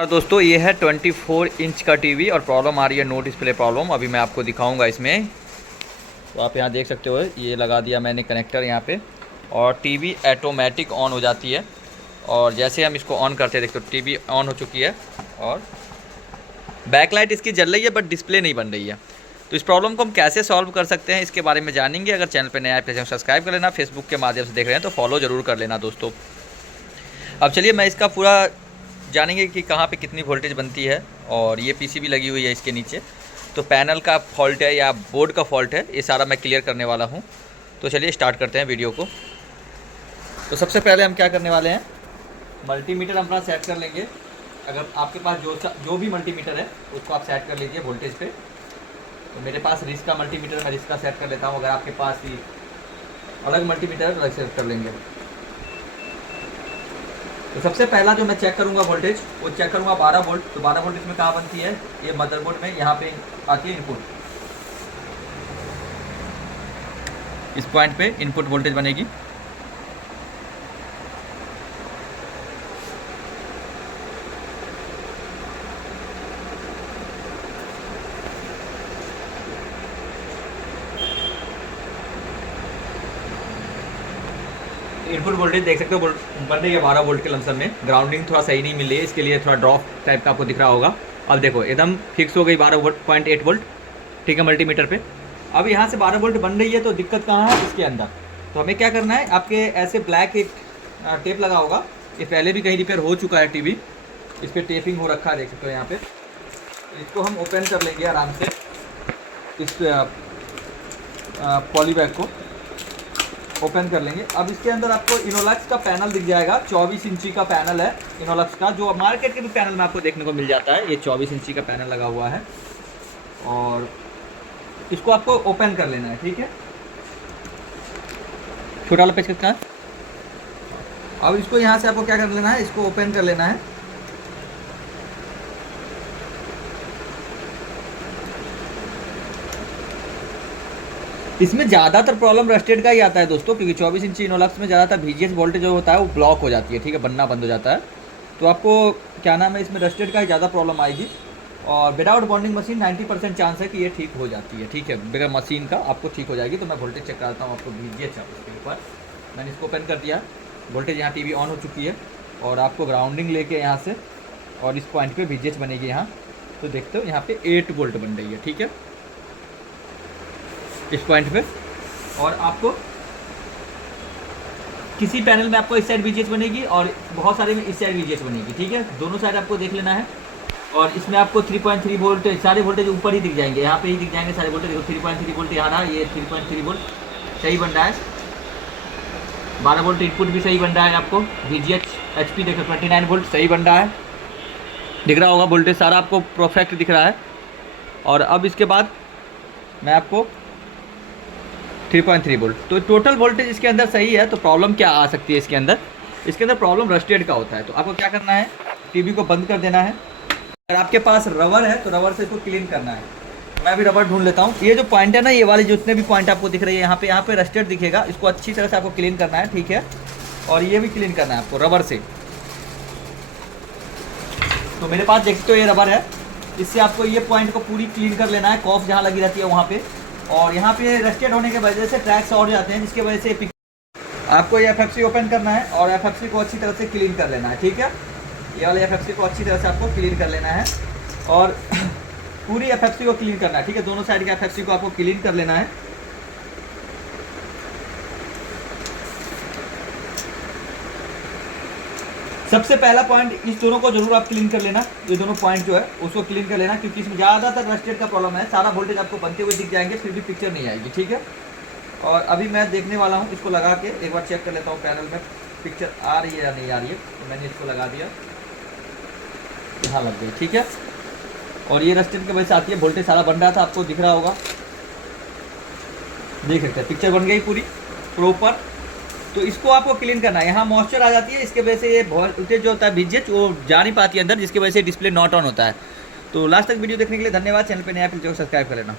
और दोस्तों ये है 24 इंच का टीवी और प्रॉब्लम आ रही है नो डिस्प्ले प्रॉब्लम। अभी मैं आपको दिखाऊंगा इसमें। तो आप यहाँ देख सकते हो ये लगा दिया मैंने कनेक्टर यहाँ पे और टीवी ऑटोमेटिक ऑन हो जाती है। और जैसे हम इसको ऑन करते हैं देखते हो टीवी ऑन हो चुकी है और बैकलाइट इसकी जल रही है बट डिस्प्ले नहीं बन रही है। तो इस प्रॉब्लम को हम कैसे सॉल्व कर सकते हैं इसके बारे में जानेंगे। अगर चैनल पर नया है तो सब्सक्राइब कर लेना, फेसबुक के माध्यम से देख रहे हैं तो फॉलो ज़रूर कर लेना दोस्तों। अब चलिए मैं इसका पूरा जानेंगे कि कहाँ पे कितनी वोल्टेज बनती है। और ये पीसीबी लगी हुई है इसके नीचे, तो पैनल का फॉल्ट है या बोर्ड का फॉल्ट है, ये सारा मैं क्लियर करने वाला हूँ। तो चलिए स्टार्ट करते हैं वीडियो को। तो सबसे पहले हम क्या करने वाले हैं, मल्टीमीटर अपना सेट कर लेंगे। अगर आपके पास जो भी मल्टीमीटर है उसको आप सेट कर लीजिए वोल्टेज पे। तो मेरे पास रिस्क का मल्टीमीटर, मैं रिस्क का सेट कर लेता हूँ। अगर आपके पास ही अलग मल्टीमीटर है तो अलग सेट कर लेंगे। तो सबसे पहला जो मैं चेक करूंगा वोल्टेज, वो चेक करूंगा 12 वोल्ट। तो 12 वोल्ट इसमें कहाँ बनती है, ये मदरबोर्ड में यहाँ पे आती है इनपुट। इस पॉइंट पे इनपुट वोल्टेज बनेगी। इनपुट वोल्टेज देख सकते हो बन रही है 12 वोल्ट के लमसम में। ग्राउंडिंग थोड़ा सही नहीं मिल रही है, इसके लिए थोड़ा ड्रॉप टाइप का आपको दिख रहा होगा। अब देखो एकदम फिक्स हो गई 12.8 वोल्ट, ठीक है मल्टीमीटर पे। अब यहाँ से 12 वोल्ट बन रही है, तो दिक्कत कहाँ है, इसके अंदर। तो हमें क्या करना है, आपके ऐसे ब्लैक एक टेप लगा होगा, ये पहले भी कहीं रिपेयर हो चुका है टीवी, इस पर टेपिंग हो रखा है देख सकते हो यहाँ पे। इसको हम ओपन कर लेंगे आराम से, इस पॉलीबैग को ओपन कर लेंगे। अब इसके अंदर आपको इनोलक्स का पैनल दिख जाएगा। 24 इंची का पैनल है इनोलक्स का, जो मार्केट के भी पैनल में आपको देखने को मिल जाता है। ये 24 इंची का पैनल लगा हुआ है और इसको आपको ओपन कर लेना है, ठीक है। छोटा वाला पेच कितना है। अब इसको यहाँ से आपको क्या कर लेना है, इसको ओपन कर लेना है। इसमें ज़्यादातर प्रॉब्लम रस्टेड का ही आता है दोस्तों, क्योंकि 24 इंची इनोलक्स में ज़्यादातर VGS वोल्टेज जो होता है वो ब्लॉक हो जाती है, ठीक है, बनना बंद हो जाता है। तो आपको क्या नाम है, इसमें रस्टेड का ही ज़्यादा प्रॉब्लम आएगी। और विदाउट बॉन्डिंग मशीन 90% चांस है कि ये ठीक हो जाती है, ठीक है, बगैर मशीन का आपको ठीक हो जाएगी। तो मैं वोल्टेज चेक कराता हूँ आपको VGS उसके ऊपर। मैंने इसको ओपन कर दिया, वोल्टेज यहाँ TV ऑन हो चुकी है और आपको ग्राउंडिंग लेके यहाँ से और इस पॉइंट पर VGS बनेगी यहाँ। तो देखते हो यहाँ पर 8 वोल्ट बन रही है, ठीक है, इस पॉइंट पे। और आपको किसी पैनल में आपको इस साइड VGS बनेगी और बहुत सारे में इस साइड VGS बनेगी, ठीक है, दोनों साइड आपको देख लेना है। और इसमें आपको 3.3 वोल्ट सारे वोल्टेज ऊपर ही दिख जाएंगे, यहाँ पे ही दिख जाएंगे सारे वोल्टेज। देखो 3.3 वोल्ट यहाँ रहा, ये 3.3 वोल्ट सही बन रहा है। 12 वोल्ट इनपुट भी सही बन रहा है आपको। VGH HP देखो 29 वोल्ट सही बन रहा है, दिख रहा होगा वोल्टेज सारा आपको परफेक्ट दिख रहा है। और अब इसके बाद मैं आपको 3.3 वोल्ट, तो टोटल वोल्टेज इसके अंदर सही है। तो प्रॉब्लम क्या आ सकती है इसके अंदर, इसके अंदर प्रॉब्लम रस्टेड का होता है। तो आपको क्या करना है, टीवी को बंद कर देना है। अगर आपके पास रबर है तो रबर से इसको क्लीन करना है। मैं भी रबर ढूंढ लेता हूँ। ये जो पॉइंट है ना, ये वाले जितने भी पॉइंट आपको दिख रही है यहाँ पे रस्टेड दिखेगा, इसको अच्छी तरह से आपको क्लीन करना है, ठीक है। और ये भी क्लीन करना है आपको रबर से। तो मेरे पास देखते हो ये रबर है, इससे आपको ये पॉइंट को पूरी क्लीन कर लेना है, कॉफ जहाँ लगी रहती है वहाँ पे। और यहाँ पे रस्टेड होने की वजह से ट्रैक्स और जाते हैं, जिसकी वजह से आपको ये FFC ओपन करना है और FFC को अच्छी तरह से क्लीन कर लेना है, ठीक है। ये वाले FFC को अच्छी तरह से आपको क्लीन कर लेना है और पूरी FFC को क्लीन करना है, ठीक है। दोनों साइड के FFC को आपको क्लीन कर लेना है। सबसे पहला पॉइंट, इस दोनों को जरूर आप क्लीन कर लेना, ये दोनों पॉइंट जो है उसको क्लीन कर लेना, क्योंकि इसमें ज़्यादातर रस्टेड का प्रॉब्लम है। सारा वोल्टेज आपको बनते हुए दिख जाएंगे, फिर भी पिक्चर नहीं आएगी, ठीक है। और अभी मैं देखने वाला हूँ, इसको लगा के एक बार चेक कर लेता हूँ पैनल में पिक्चर आ रही है या नहीं आ रही है। तो मैंने इसको लगा दिया, यहाँ लग गई, ठीक है। और ये रस्टेड की वजह से आती है, वोल्टेज सारा बन रहा था, आपको दिख रहा होगा, देख सकते हैं पिक्चर बन गई पूरी प्रॉपर। तो इसको आपको क्लीन करना है। यहाँ मॉइस्चर आ जाती है, इसके वजह से ये वोल्टेज जो होता है VGH वो जा नहीं पाती है अंदर, जिसकी वजह से डिस्प्ले नॉट ऑन होता है। तो लास्ट तक वीडियो देखने के लिए धन्यवाद। चैनल पे नया फिर सब्सक्राइब कर लेना।